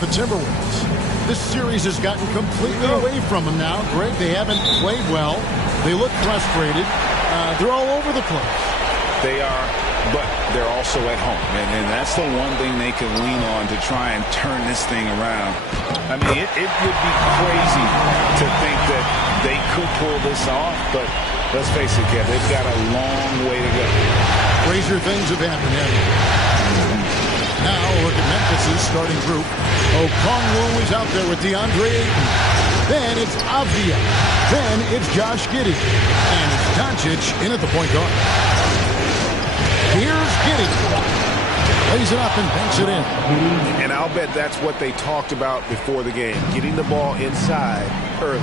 with the Timberwolves. This series has gotten completely away from them now. Greg, they haven't played well. They look frustrated. They're all over the place. They are, but they're also at home. And that's the one thing they can lean on to try and turn this thing around. I mean, it would be crazy to think that they could pull this off, but let's face it, Kev, they've got a long way to go. Crazier things have happened, haven't they? Now look at Memphis's starting group. Okongwu is out there with DeAndre Ayton. Then it's Avdia. Then it's Josh Giddey. And it's Doncic in at the point guard. Here's Giddey. Lays it up and banks it in. And I'll bet that's what they talked about before the game, getting the ball inside early.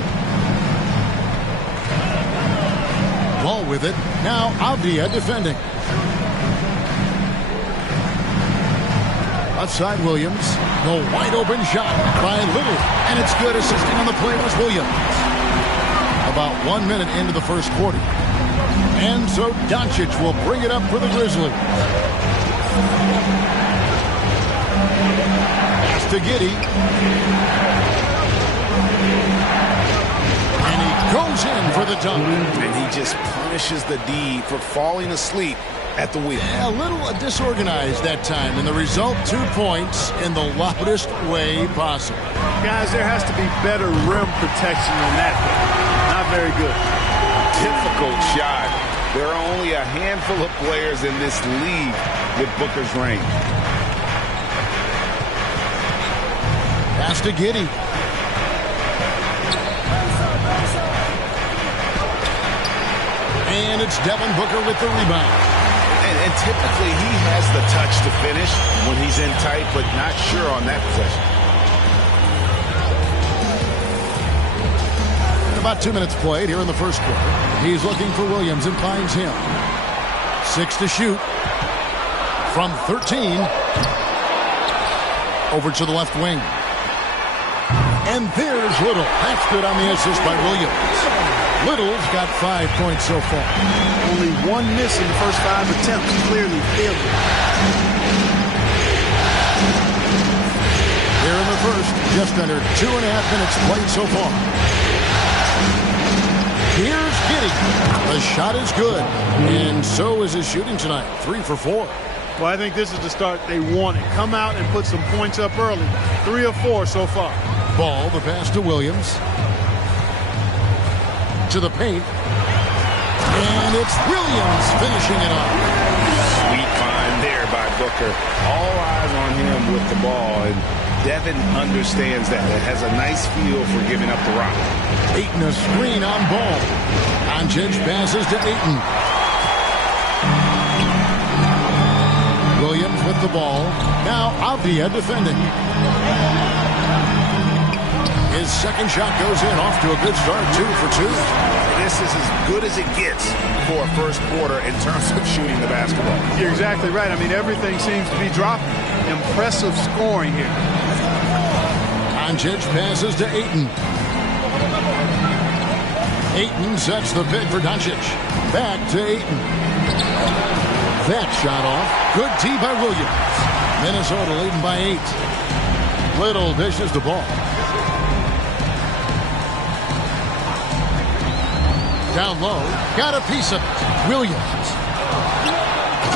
Ball with it. Now Avdia defending. Outside Williams. No wide open shot by Little. And it's good. Assisting on the play was Williams. About 1 minute into the first quarter. And so Doncic will bring it up for the Grizzlies. Pass to Giddey. And he goes in for the dunk. And he just punishes the D for falling asleep at the wheel. A little disorganized that time, and the result, 2 points in the loudest way possible. Guys, there has to be better rim protection than that. Not very good. Difficult shot. There are only a handful of players in this league with Booker's range. Pass to Giddey. And it's Devin Booker with the rebound. And typically he has the touch to finish when he's in tight, but not sure on that possession. About 2 minutes played here in the first quarter. He's looking for Williams and finds him. 6 to shoot. From 13. Over to the left wing. And there's Little. That's good on the assist by Williams. Little's got 5 points so far. Only one miss in the first 5 attempts. Clearly failure. Here in the first, just under 2.5 minutes played so far. Here's Giddey. The shot is good. And so is his shooting tonight. 3 for 4. Well, I think this is the start they wanted. Come out and put some points up early. 3 of 4 so far. Ball, the pass to Williams. To the paint. And it's Williams finishing it up. Sweet find there by Booker. All eyes on him with the ball. And Devin understands that. It has a nice feel for giving up the rock. Ayton a screen on ball. Doncic passes to Ayton. Williams with the ball. Now Avdia defending. His second shot goes in, off to a good start, 2 for 2. This is as good as it gets for a first quarter in terms of shooting the basketball. You're exactly right. I mean, everything seems to be dropping. Impressive scoring here. Doncic passes to Ayton. Ayton sets the pick for Doncic. Back to Ayton. That shot off. Good D by Williams. Minnesota leading by 8. Little dishes the ball. Down low. Got a piece of it. Williams.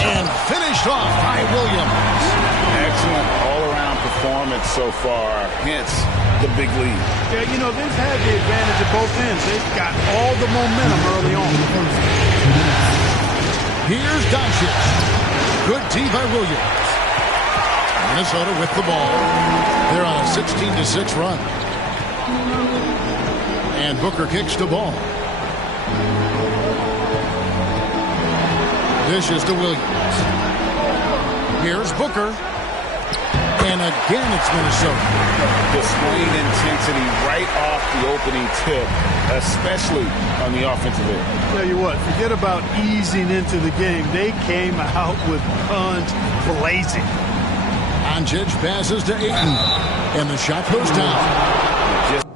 And finished off by Williams. Excellent all-around performance so far. Hence the big lead. Yeah, you know, they've had the advantage at both ends. They've got all the momentum early on. Here's Doncic. Good D by Williams. Minnesota with the ball. They're on a 16-6 run. And Booker kicks the ball. Dishes to Williams. Here's Booker. And again, it's Minnesota. Displaying intensity right off the opening tip, especially on the offensive end. Tell you what, forget about easing into the game. They came out with guns blazing. Doncic passes to Ayton. And the shot goes down. Just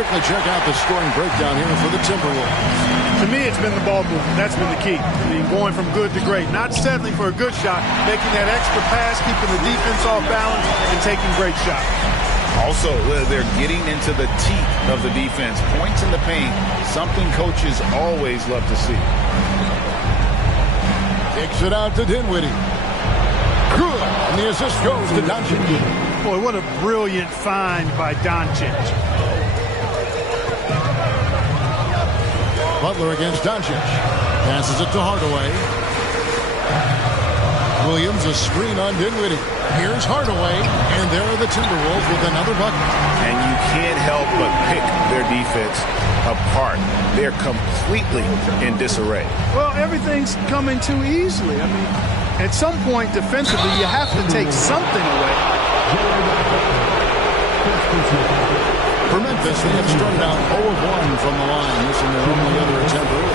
quickly check out the scoring breakdown here for the Timberwolves. To me, it's been the ball movement. That's been the key. I mean, going from good to great. Not settling for a good shot, making that extra pass, keeping the defense off balance, and taking great shots. Also, they're getting into the teeth of the defense. Points in the paint, something coaches always love to see. Kicks it out to Dinwiddie. Good. And the assist goes to Doncic. Boy, what a brilliant find by Doncic. Butler against Doncic. Passes it to Hardaway. Williams, a screen on Dinwiddie. Here's Hardaway, and there are the Timberwolves with another bucket. And you can't help but pick their defense apart. They're completely in disarray. Well, everything's coming too easily. I mean, at some point defensively, you have to take something away. For Memphis, they have started out 0-1 from the line, missing their only other attempt early.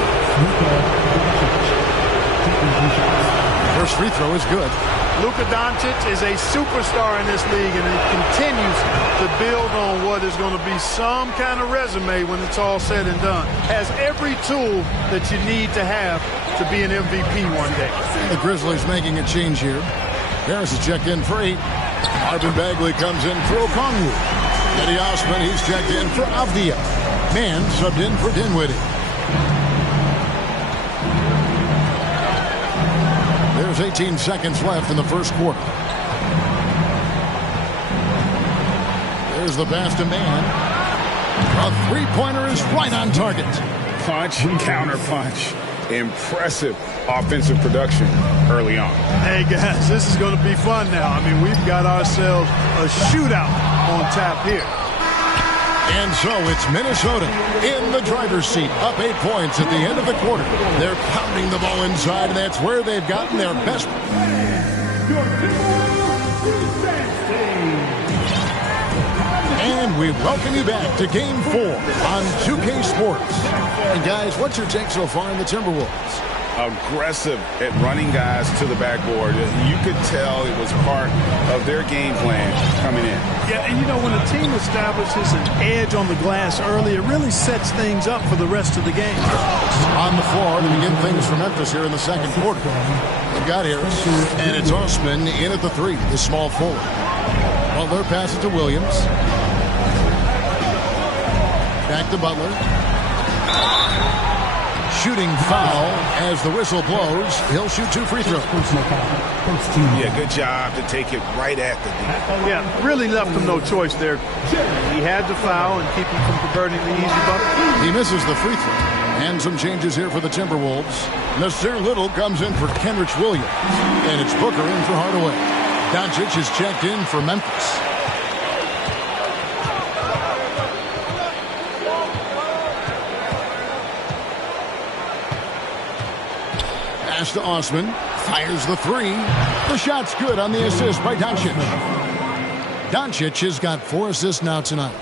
First free throw is good. Luka Doncic is a superstar in this league, and it continues to build on what is going to be some kind of resume when it's all said and done. Has every tool that you need to have to be an MVP one day. The Grizzlies making a change here. Harris is checked in for 8. Marvin Bagley comes in for Okongwu. Eddie Osman, he's checked in for Avdia. Man subbed in for Dinwiddie. There's 18 seconds left in the first quarter. There's the pass to Man. A three-pointer is right on target. Punch, counter punch. Impressive offensive production early on. Hey, guys, this is going to be fun now. I mean, we've got ourselves a shootout on tap here. And so it's Minnesota in the driver's seat, up 8 points at the end of the quarter. They're pounding the ball inside, and that's where they've gotten their best. And we welcome you back to Game 4 on 2K Sports. And guys, what's your take so far in the Timberwolves? Aggressive at running guys to the backboard. You could tell it was part of their game plan coming in. Yeah, and you know, when a team establishes an edge on the glass early, it really sets things up for the rest of the game. On the floor to begin things for Memphis here in the second quarter. They've got Harris, and it's Osman in at the 3, the small forward. Butler passes to Williams. Back to Butler. Shooting foul as the whistle blows. He'll shoot 2 free throws. Yeah, good job to take it right at the D. Yeah, really left him no choice there. He had to foul and keep him from converting the easy bucket. He misses the free throw. And some changes here for the Timberwolves. Nasir Little comes in for Kenrich Williams. And it's Booker in for Hardaway. Doncic is checked in for Memphis. Pass to Osman. Fires the 3. The shot's good on the assist by Doncic. Doncic has got 4 assists now tonight.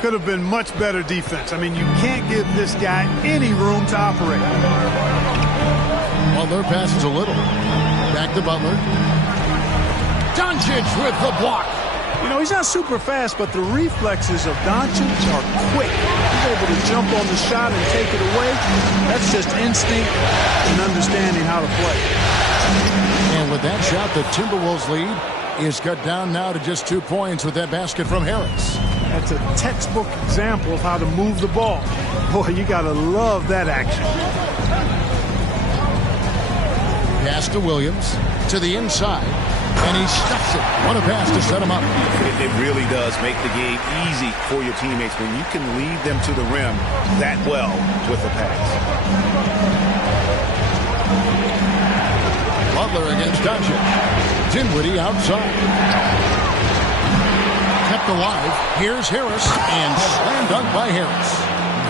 Could have been much better defense. I mean, you can't give this guy any room to operate. Butler passes a little. Back to Butler. Doncic with the block. You know, he's not super fast, but the reflexes of Doncic are quick. He's able to jump on the shot and take it away. That's just instinct and understanding how to play. And with that shot, the Timberwolves lead is cut down now to just 2 points with that basket from Harris. That's a textbook example of how to move the ball. Boy, you got to love that action. Pass to Williams to the inside. And he stuffs it. What a pass to set him up. It really does make the game easy for your teammates when you can lead them to the rim that well with a pass. Butler against Doncic. Dinwiddie outside. Kept alive. Here's Harris. And slam dunk by Harris.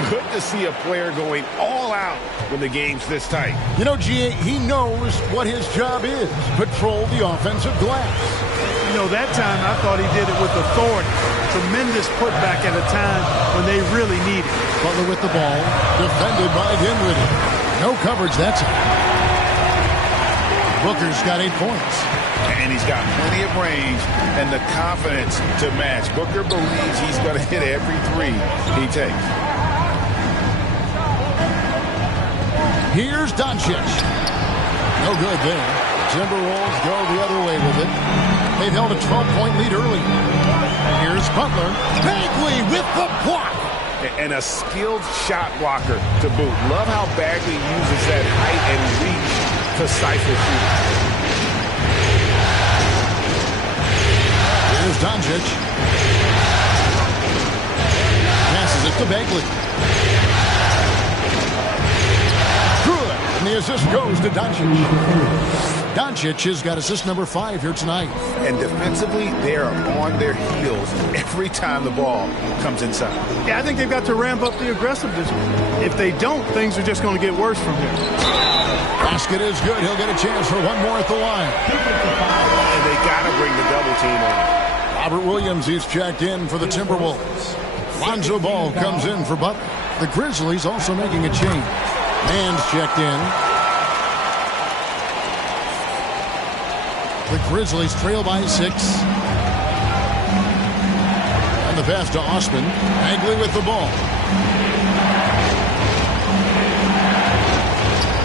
Good to see a player going all out when the game's this tight. You know, G.A., he knows what his job is. Patrol the offensive glass. You know, that time I thought he did it with authority. Tremendous putback at a time when they really need it. Butler with the ball. Defended by Dinwiddie. No coverage that time. Booker's got 8 points. And he's got plenty of range and the confidence to match. Booker believes he's going to hit every three he takes. Here's Doncic. No good there. Timberwolves go the other way with it. They've held a 12-point lead early. Here's Butler. Bagley with the block. And a skilled shot blocker to boot. Love how Bagley uses that height and reach to stifle shooters. Here's Doncic. Passes it to Bagley. Good. And the assist goes to Doncic. Doncic has got assist number 5 here tonight. And defensively, they're on their heels every time the ball comes inside. Yeah, I think they've got to ramp up the aggressiveness. If they don't, things are just going to get worse from here. Basket is good. He'll get a chance for one more at the line. And they got to bring the double team on. Robert Williams, he's checked in for the Timberwolves. Lonzo Ball comes in for Butler. The Grizzlies also making a change. Mann's checked in. The Grizzlies trail by 6. And the pass to Osman. Bagley with the ball.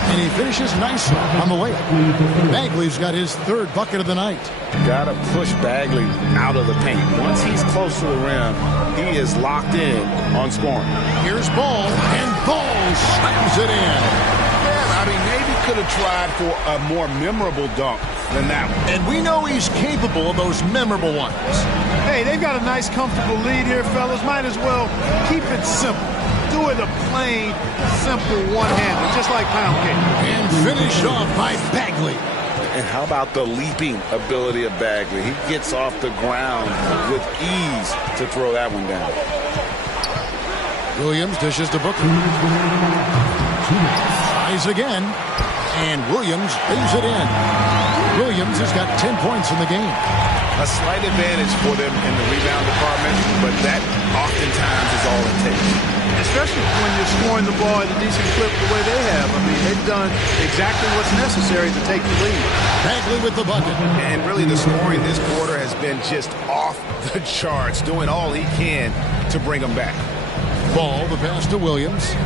And he finishes nicely on the layup. Bagley's got his 3rd bucket of the night. Got to push Bagley out of the paint. Once he's close to the rim, he is locked in on scoring. Here's Ball, and Ball slams it in. I mean, maybe could have tried for a more memorable dunk than that one. And we know he's capable of those memorable ones. Hey, they've got a nice, comfortable lead here, fellas. Might as well keep it simple. Do it a plain, simple one-hander, just like pound cake. And finished off by Bagley. And how about the leaping ability of Bagley? He gets off the ground with ease to throw that one down. Williams dishes to Booker. Tries again. And Williams lays it in. Williams has got 10 points in the game. A slight advantage for them in the rebound department, but that oftentimes is all it takes. Especially when you're scoring the ball at a decent clip the way they have. I mean, they've done exactly what's necessary to take the lead. Bagley with the bucket. And really the scoring this quarter has been just off the charts, doing all he can to bring them back. Ball, the pass to Williams.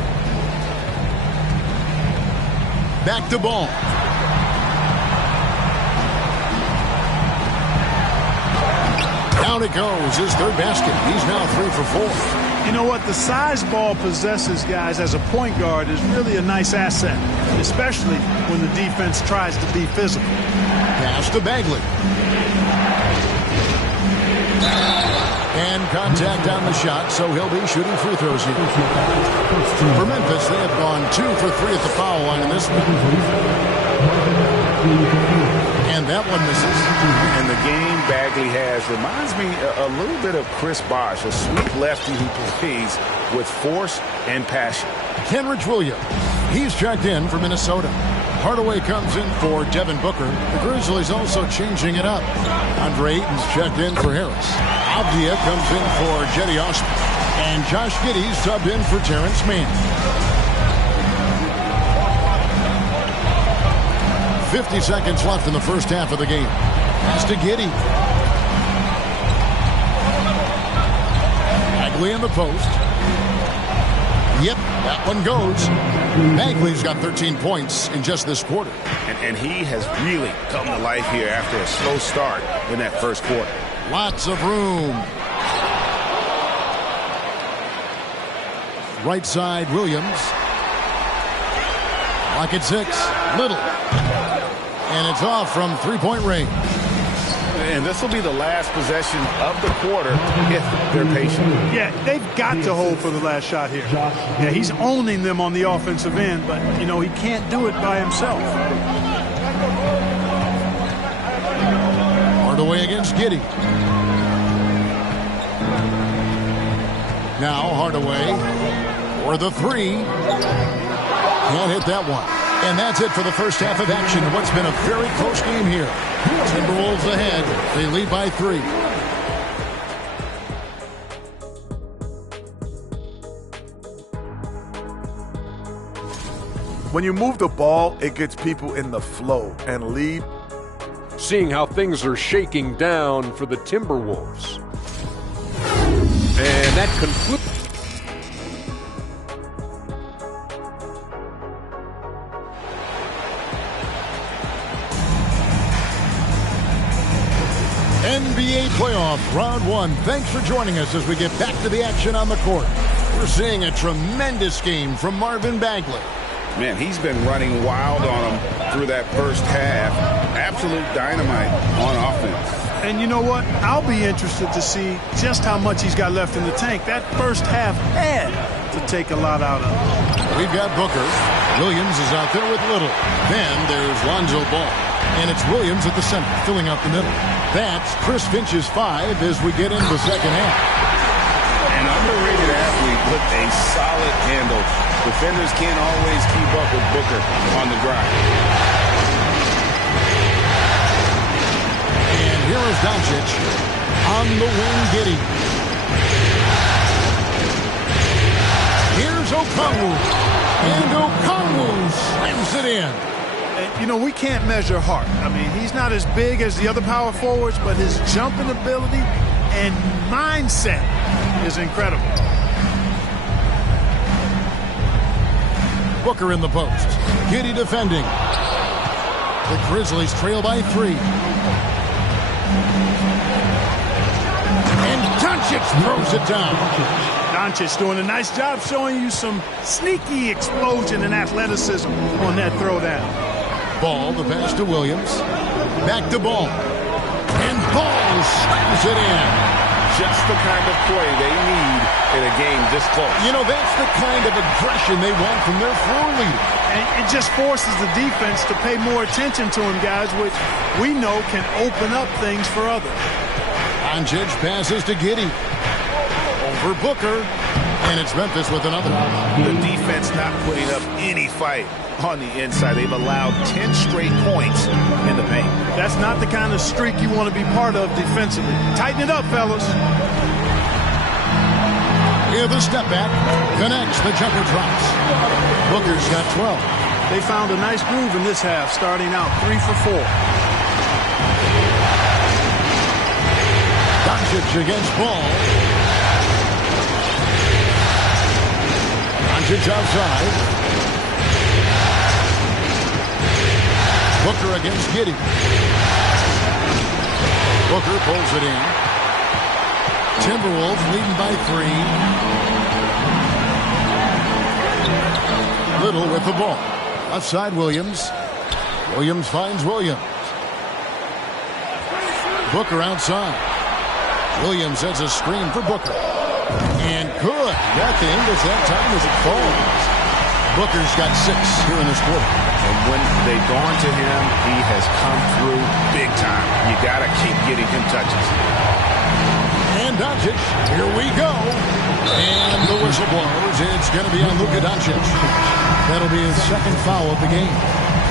Back to Ball. Down it goes, his 3rd basket. He's now 3 for 4. You know what? The size Ball possesses, guys, as a point guard is really a nice asset, especially when the defense tries to be physical. Pass to Bagley. And contact on the shot, so he'll be shooting free throws here. For Memphis, they have gone 2 for 3 at the foul line in this one. And that one misses. And the game Bagley has reminds me a little bit of Chris Bosh, a sweet lefty who plays with force and passion. Kenrich Williams, he's checked in for Minnesota. Hardaway comes in for Devin Booker. The Grizzlies also changing it up. Andre Ayton's checked in for Harris. Avdia comes in for Jetty Osman. And Josh Giddey's subbed in for Terrence Mann. 50 seconds left in the first half of the game. Pass to Giddey. Bagley in the post. Yep, that one goes. Bagley's got 13 points in just this quarter. And he has really come to life here after a slow start in that first quarter. Lots of room. Right side, Williams. Clock at 6. Little. And it's off from 3-point range. And this will be the last possession of the quarter if they're patient. Yeah, they've got to hold for the last shot here. Yeah, he's owning them on the offensive end, but, you know, he can't do it by himself. Hardaway against Giddey. Now Hardaway for the 3. Can't hit that one. And that's it for the first half of action. What's been a very close game here. Timberwolves ahead. They lead by 3. When you move the ball, it gets people in the flow and lead seeing how things are shaking down for the Timberwolves. And that concludes. NBA playoff round 1. Thanks for joining us as we get back to the action on the court. We're seeing a tremendous game from Marvin Bagley. Man, he's been running wild on him through that first half. Absolute dynamite on offense. And you know what? I'll be interested to see just how much he's got left in the tank. That first half had to take a lot out of him. We've got Booker. Williams is out there with Little. Then there's Lonzo Ball. And it's Williams at the center, filling out the middle. That's Chris Finch's 5 as we get into the second half. An underrated athlete with a solid handle. Defenders can't always keep up with Booker on the drive. And here is Doncic on the wing, Giddey. Here's Okongwu. And Okongwu slams it in. You know, we can't measure heart. I mean, he's not as big as the other power forwards, but his jumping ability and mindset is incredible. Booker in the post. Giddey defending. The Grizzlies trail by 3. And Doncic throws it down. Doncic doing a nice job showing you some sneaky explosion and athleticism on that throwdown. Ball, the pass to Williams. Back to Ball. And Ball slams it in. Just the kind of play they need in a game this close. You know, that's the kind of aggression they want from their floor leader. And it just forces the defense to pay more attention to him, guys, which we know can open up things for others. Doncic passes to Giddey. Over Booker. And it's Memphis with another. The defense not putting up any fight on the inside. They've allowed 10 straight points in the paint. That's not the kind of streak you want to be part of defensively. Tighten it up, fellas. Here the step back. Connects. The jumper drops. Booker's got 12. They found a nice groove in this half, starting out 3 for 4. Doncic against Ball. Doncic outside. Booker against Giddey. Booker pulls it in. Timberwolves leading by 3. Little with the ball. Outside Williams. Williams finds Williams. Booker outside. Williams sets a screen for Booker. And good. Got the Ingles that time as it falls. Booker's got 6 here in this quarter. And when they've gone to him, he has come through big time. You got to keep getting him touches. And Doncic, here we go. And the whistle blows. It's going to be on Luka Doncic. That'll be his second foul of the game.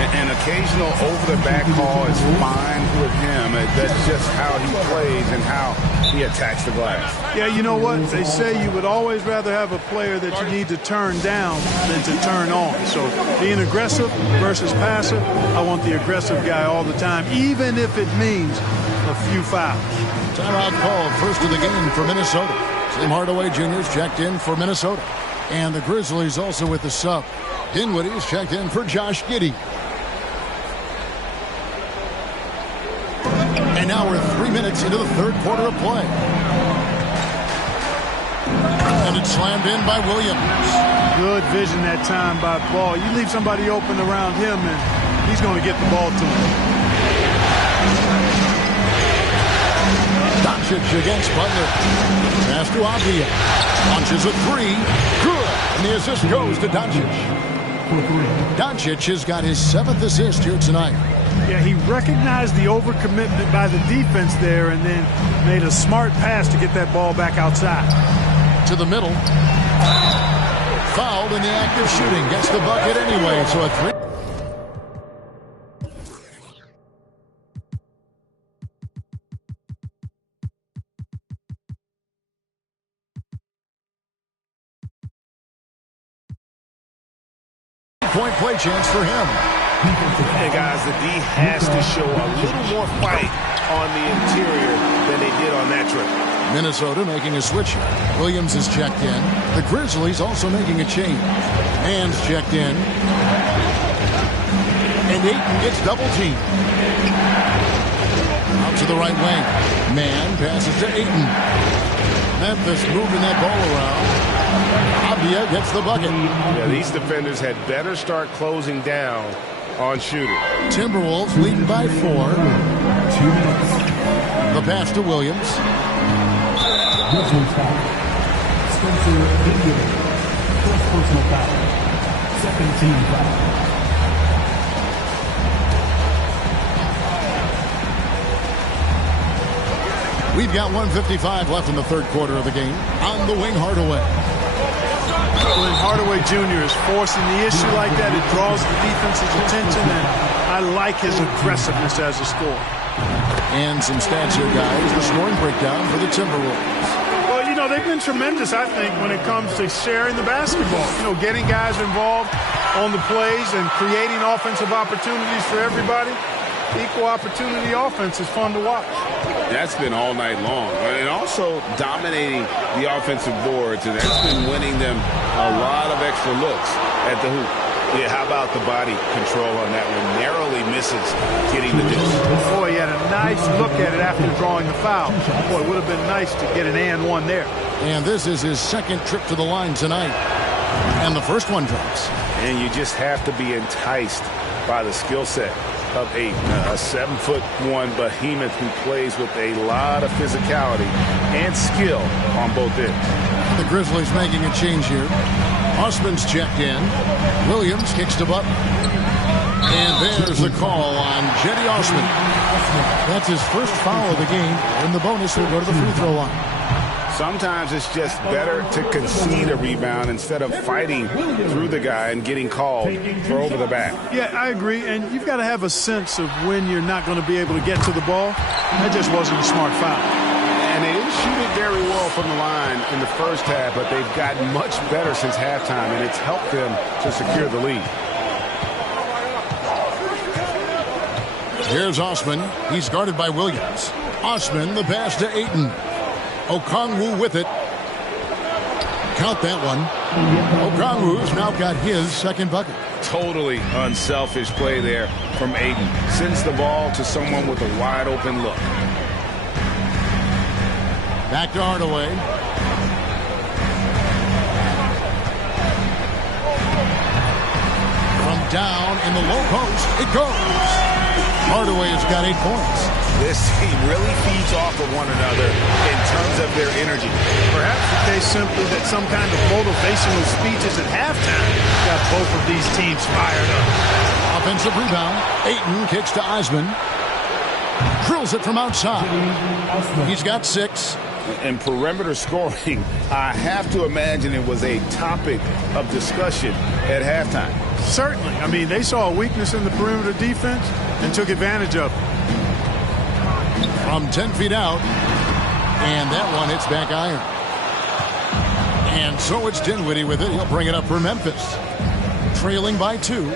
An occasional over-the-back call is fine with him. That's just how he plays and how he attacks the glass. Yeah, you know what? They say you would always rather have a player that you need to turn down than to turn on. So being aggressive versus passive, I want the aggressive guy all the time, even if it means a few fouls. Timeout called, first of the game for Minnesota. Tim Hardaway Jr.'s checked in for Minnesota. And the Grizzlies also with the sub. Dinwiddie's checked in for Josh Giddey. And now we're 3 minutes into the third quarter of play. And it's slammed in by Williams. Good vision that time by Ball. You leave somebody open around him, and he's going to get the ball to him. Doncic against Butler. Pass to Avdia. Launches a 3. Good. And the assist goes to Doncic. Doncic has got his 7th assist here tonight. Yeah, he recognized the overcommitment by the defense there and then made a smart pass to get that ball back outside. To the middle. Fouled in the act of shooting. Gets the bucket anyway, so a 3. Point play chance for him. And guys, the D has to show a little more fight on the interior than they did on that trip. Minnesota making a switch. Williams is checked in. The Grizzlies also making a change. Mann's checked in. And Ayton gets double teamed. Out to the right wing. Mann passes to Ayton. Memphis moving that ball around. Avdia gets the bucket. Yeah, these defenders had better start closing down on shooting. Timberwolves leading by 4. 2 minutes. The pass to Williams. Spencer Dinwiddie. First personal foul. Second team foul. We've got 1:55 left in the third quarter of the game. On the wing, Hardaway. When Hardaway Jr. is forcing the issue like that, it draws the defense's attention, and I like his aggressiveness as a scorer. And some stats here, guys. The scoring breakdown for the Timberwolves. Well, you know, they've been tremendous, I think, when it comes to sharing the basketball. You know, getting guys involved on the plays and creating offensive opportunities for everybody. Equal opportunity offense is fun to watch. That's been all night long. And also dominating the offensive boards, and that's been winning them a lot of extra looks at the hoop. Yeah, how about the body control on that one? Narrowly misses getting the deuce. Boy, he had a nice look at it after drawing the foul. Boy, it would have been nice to get an and one there. And this is his second trip to the line tonight. And the first one drops. And you just have to be enticed by the skill set of a 7'1" behemoth who plays with a lot of physicality and skill on both ends. The Grizzlies making a change here. Osman's checked in. Williams kicks to Butler. And there's the call on Jetty Osman. That's his first foul of the game, and the bonus will go to the free throw line. Sometimes it's just better to concede a rebound instead of fighting through the guy and getting called for over the back. Yeah, I agree. And you've got to have a sense of when you're not going to be able to get to the ball. That just wasn't a smart foul. And they didn't shoot it very well from the line in the first half, but they've gotten much better since halftime, and it's helped them to secure the lead. Here's Osman. He's guarded by Williams. Osman, the pass to Ayton. Okongwu with it. Count that one. Okongwu's now got his second bucket. Totally unselfish play there from Ayton. Sends the ball to someone with a wide open look. Back to Hardaway. From down in the low post, it goes. Hardaway has got 8 points. This team really feeds off of one another in terms of their energy. Perhaps the case simply that some kind of motivational speeches at halftime got both of these teams fired up. Offensive rebound. Ayton kicks to Osman. Drills it from outside. He's got 6. And perimeter scoring, I have to imagine it was a topic of discussion at halftime. Certainly. I mean, they saw a weakness in the perimeter defense and took advantage of it. From 10 feet out. And that one hits back iron. And so it's Dinwiddie with it. He'll bring it up for Memphis. Trailing by 2.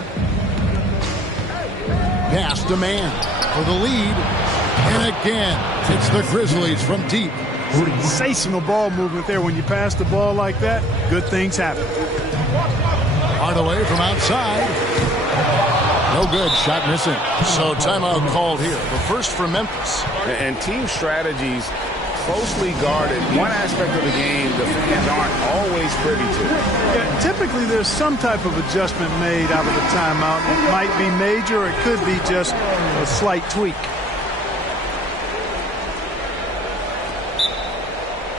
Pass to Mann for the lead. And again, it's the Grizzlies from deep. Sensational ball movement there. When you pass the ball like that, good things happen. Hardaway from outside. No good. Shot missing. So timeout called here. The first for Memphis. And team strategies closely guarded. One aspect of the game the fans aren't always privy to. Yeah, typically there's some type of adjustment made out of the timeout. It might be major or it could be just a slight tweak.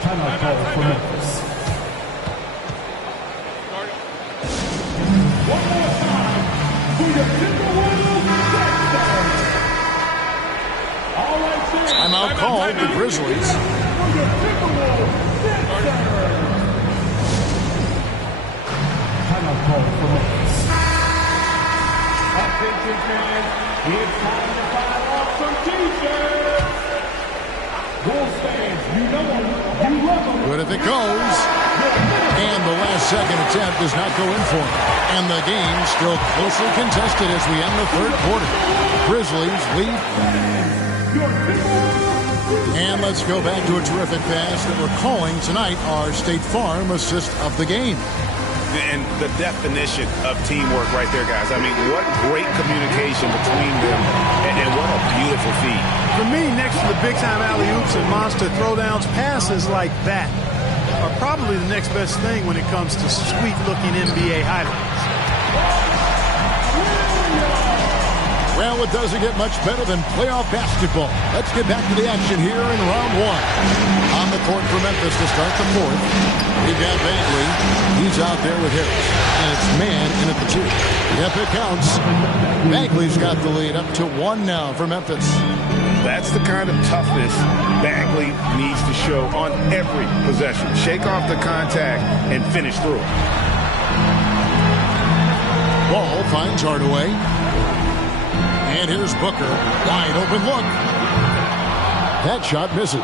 Timeout call for Memphis. One more time for the Timberwolves. All right, there. Timeout called the Grizzlies. Timeout call for Memphis. Attention fans, it's time to fire off some t-shirts. Wolves fans, you know them, you love them. Good if it goes. And the last-second attempt does not go in for him. And the game still closely contested as we end the third quarter. Grizzlies lead. And let's go back to a terrific pass that we're calling tonight our State Farm assist of the game. And the definition of teamwork right there, guys. I mean, what great communication between them, and what a beautiful feat. For me, next to the big-time alley-oops and monster throwdowns, passes like that are probably the next best thing when it comes to sweet-looking NBA highlights. Well, it doesn't get much better than playoff basketball. Let's get back to the action here in round one. On the court for Memphis to start the fourth. We've got Bagley. He's out there with Harris. And it's man in at the two. Yep, it counts. Bagley's got the lead up to one now for Memphis. That's the kind of toughness Bagley needs to show on every possession. Shake off the contact and finish through it. Ball finds Hardaway. And here's Booker. Wide open look. That shot misses.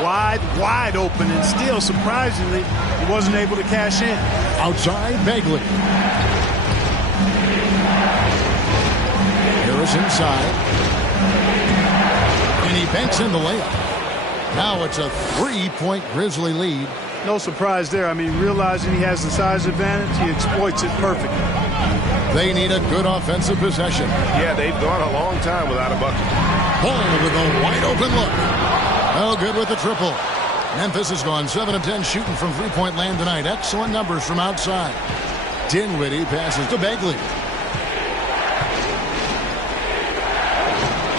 Wide open, and still, surprisingly, he wasn't able to cash in. Outside, Bagley. Harris inside. And he banks in the layup. Now it's a three-point Grizzly lead. No surprise there. I mean, realizing he has the size advantage, he exploits it perfectly. They need a good offensive possession. Yeah, they've gone a long time without a bucket. Ball with a wide open look. Oh, good with the triple. Memphis has gone 7 of 10 shooting from three-point land tonight. Excellent numbers from outside. Dinwiddie passes to Bagley.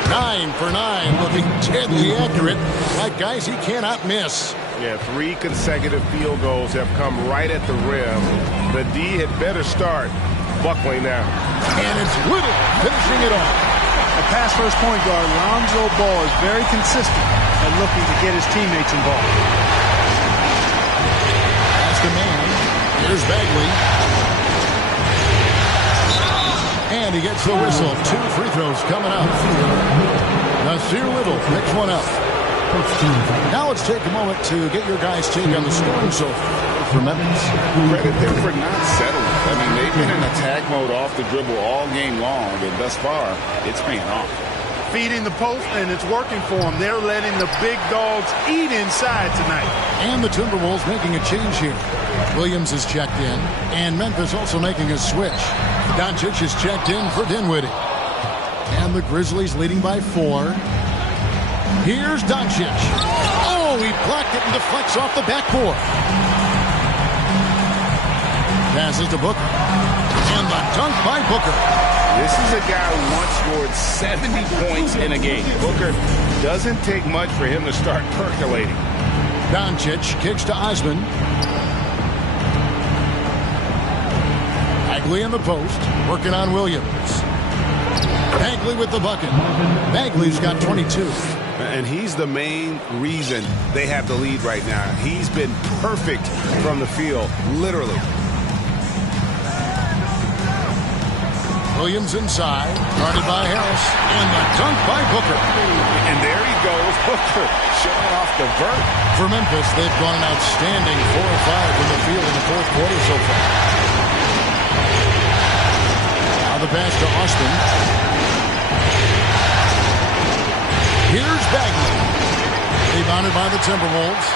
9 for 9, looking deadly accurate. Like guys he cannot miss. Yeah, 3 consecutive field goals have come right at the rim. The D had better start buckling now. And it's Little finishing it off. A pass-first point guard, Lonzo Ball, is very consistent at looking to get his teammates involved. Pass to man. Here's Bagley. And he gets the whistle. 2 free throws coming up. Nasir Little picks one up. Now let's take a moment to get your guys' take on the scoring so far for Memphis. Credit them for not settling. I mean, they've been in attack mode off the dribble all game long, and thus far, it's paying off. Feeding the post, and it's working for them. They're letting the big dogs eat inside tonight. And the Timberwolves making a change here. Williams is checked in, and Memphis also making a switch. Doncic is checked in for Dinwiddie. And the Grizzlies leading by 4. Here's Doncic. Oh, he blocked it and deflects off the backboard. Passes to Booker. And the dunk by Booker. This is a guy who once scored 70 points in a game. Booker doesn't take much for him to start percolating. Doncic kicks to Osman. Bagley in the post, working on Williams. Bagley with the bucket. Bagley's got 22. And he's the main reason they have the lead right now. He's been perfect from the field, literally. Williams inside, guarded by Harris, and the dunk by Booker. And there he goes, Booker, showing off the vert. For Memphis, they've gone an outstanding 4 of 5 from the field in the fourth quarter so far. Now the pass to Austin. Here's Bagley. Rebounded by the Timberwolves.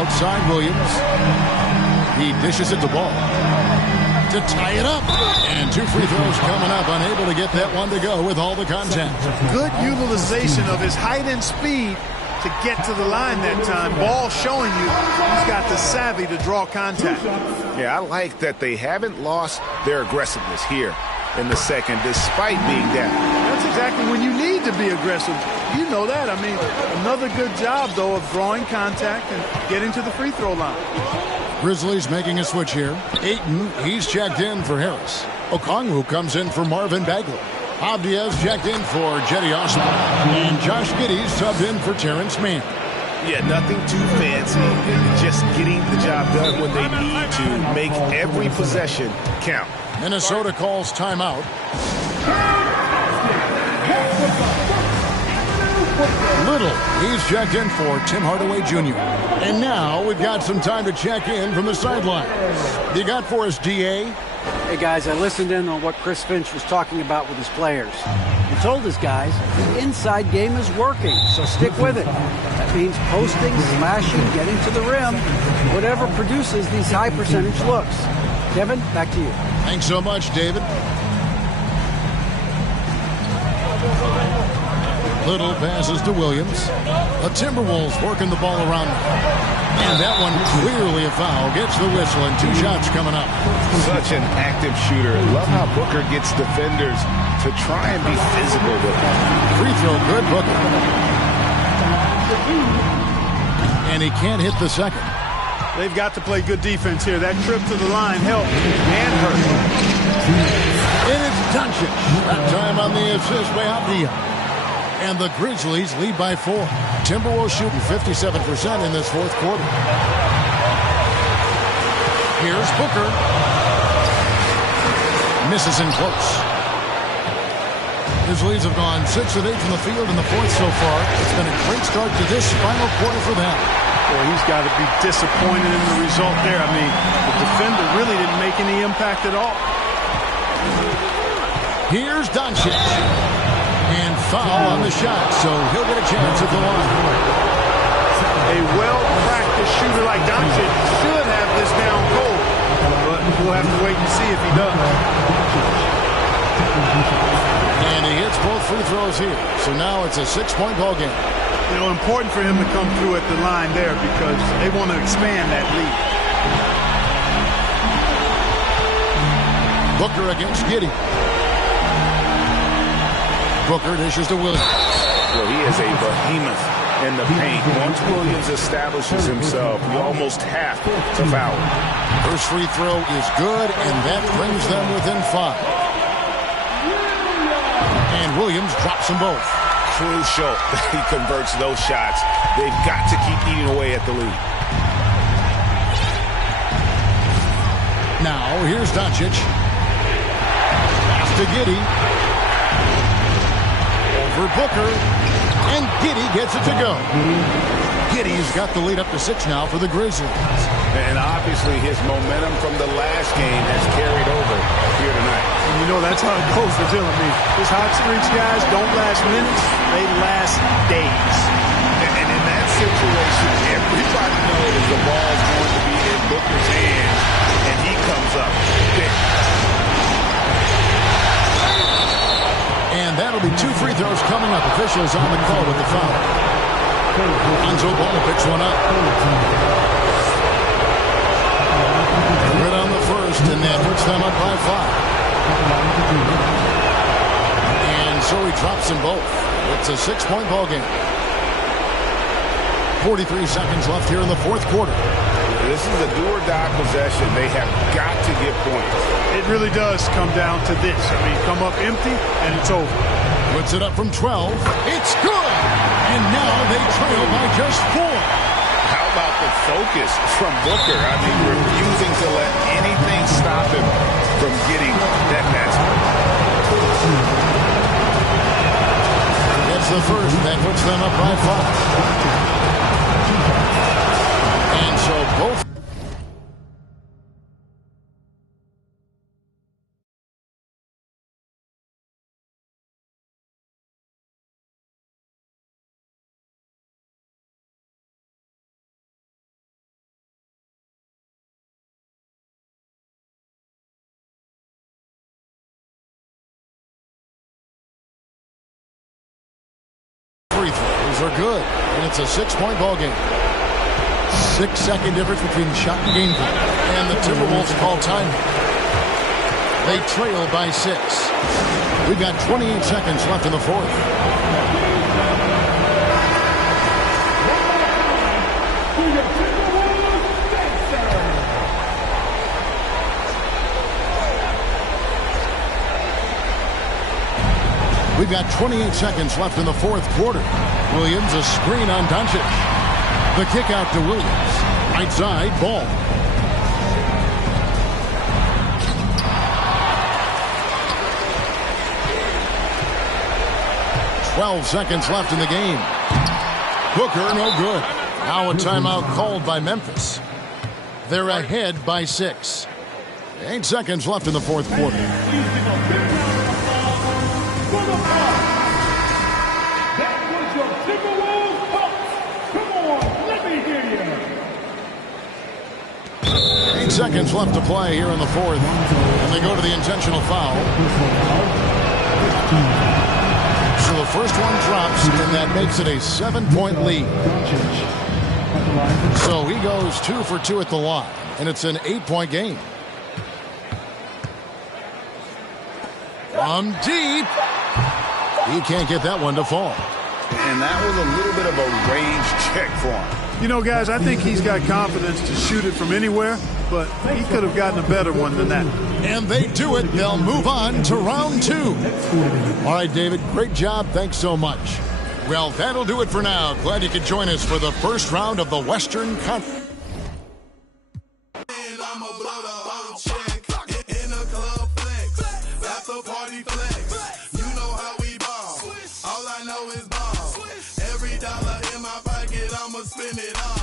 Outside Williams. He dishes it to Ball to tie it up. And 2 free throws coming up. Unable to get that one to go with all the contact. Good utilization of his height and speed to get to the line that time. Ball showing you he's got the savvy to draw contact. Yeah, I like that they haven't lost their aggressiveness here in the second, despite being down. That's exactly when you need to be aggressive. You know that. I mean, another good job, though, of drawing contact and getting to the free throw line. Grizzlies making a switch here. Ayton, he's checked in for Harris. Okongwu comes in for Marvin Bagley. Abdias checked in for Jetty Osman. And Josh Giddey's subbed in for Terrence Mann. Yeah, nothing too fancy. Just getting the job done when they need to. Make every possession count. Minnesota calls timeout. Little, he's checked in for Tim Hardaway Jr. And now we've got some time to check in from the sidelines. You got for us, D.A.? Hey, guys, I listened in on what Chris Finch was talking about with his players. He told his guys the inside game is working, so stick with it. That means posting, slashing, getting to the rim, whatever produces these high percentage looks. Kevin, back to you. Thanks so much, David. Little passes to Williams. The Timberwolves working the ball around. And that one clearly a foul. Gets the whistle and 2 shots coming up. Such an active shooter. Love how Booker gets defenders to try and be physical with him. Free throw good, Booker. And he can't hit the second. They've got to play good defense here. That trip to the line helped and hurt. And it's Doncic. That time on the assist by Avdia. And the Grizzlies lead by 4. Timberwolves shooting 57% in this fourth quarter. Here's Booker. Misses in close. Grizzlies have gone 6 of 8 from the field in the fourth so far. It's been a great start to this final quarter for them. Boy, he's got to be disappointed in the result there. I mean, the defender really didn't make any impact at all. Here's Doncic. And foul on the shot, so he'll get a chance at the line. A well-practiced shooter like Doncic should have this down cold, but we'll have to wait and see if he does. And he hits both free throws here, so now it's a 6-point ball game. You know, important for him to come through at the line there because they want to expand that lead. Booker against Giddey. Booker dishes to Williams. Well, he is a behemoth in the paint. Once Williams establishes himself, you almost have to foul him. First free throw is good, and that brings them within 5. And Williams drops them both. Crucial that he converts those shots. They've got to keep eating away at the lead. Now, here's Doncic. Pass to Giddey. For Booker, and Giddey gets it to go. Giddey's got the lead up to 6 now for the Grizzlies. And obviously his momentum from the last game has carried over here tonight. And you know that's how it goes for Dylan. I mean, his hot streaks guys don't last minutes, they last days. And in that situation, everybody knows the ball's going to be in Booker's hands, and he comes up big. And that'll be 2 free throws coming up. Officials on the call with the foul. Lonzo Ball picks one up. Good on the first, and that puts them up by 5. And so he drops them both. It's a 6-point ball game. 43 seconds left here in the fourth quarter. This is a do-or-die possession. They have got to get points. It really does come down to this. I mean, come up empty, and it's over. Puts it up from 12. It's good! And now they trail by just 4. How about the focus from Booker? I mean, refusing to let anything stop him from getting that basket. That's the first. That puts them up by 5. And so both. Free throws are good, and it's a 6-point ball game. 6-second difference between shot and game clock. And the Timberwolves call time. They trail by 6. We've got 28 seconds left in the fourth. We've got 28 seconds left in the fourth quarter. Williams, a screen on Doncic. The kick out to Williams. Right side, Ball. .12 seconds left in the game. Booker, no good. Now a timeout called by Memphis. They're ahead by 6. 8 seconds left in the fourth quarter. That was your Timberwolves Bucks. Come on, let me hear you. 8 seconds left to play here in the fourth. And they go to the intentional foul. So the first one drops, and that makes it a 7-point lead. So he goes 2 for 2 at the line, and it's an 8-point game. From deep. He can't get that one to fall. And that was a little bit of a range check for him. You know, guys, I think he's got confidence to shoot it from anywhere, but he could have gotten a better one than that. And they do it. They'll move on to round 2. All right, David, great job. Thanks so much. Well, that'll do it for now. Glad you could join us for the first round of the Western Conference. Spin it all.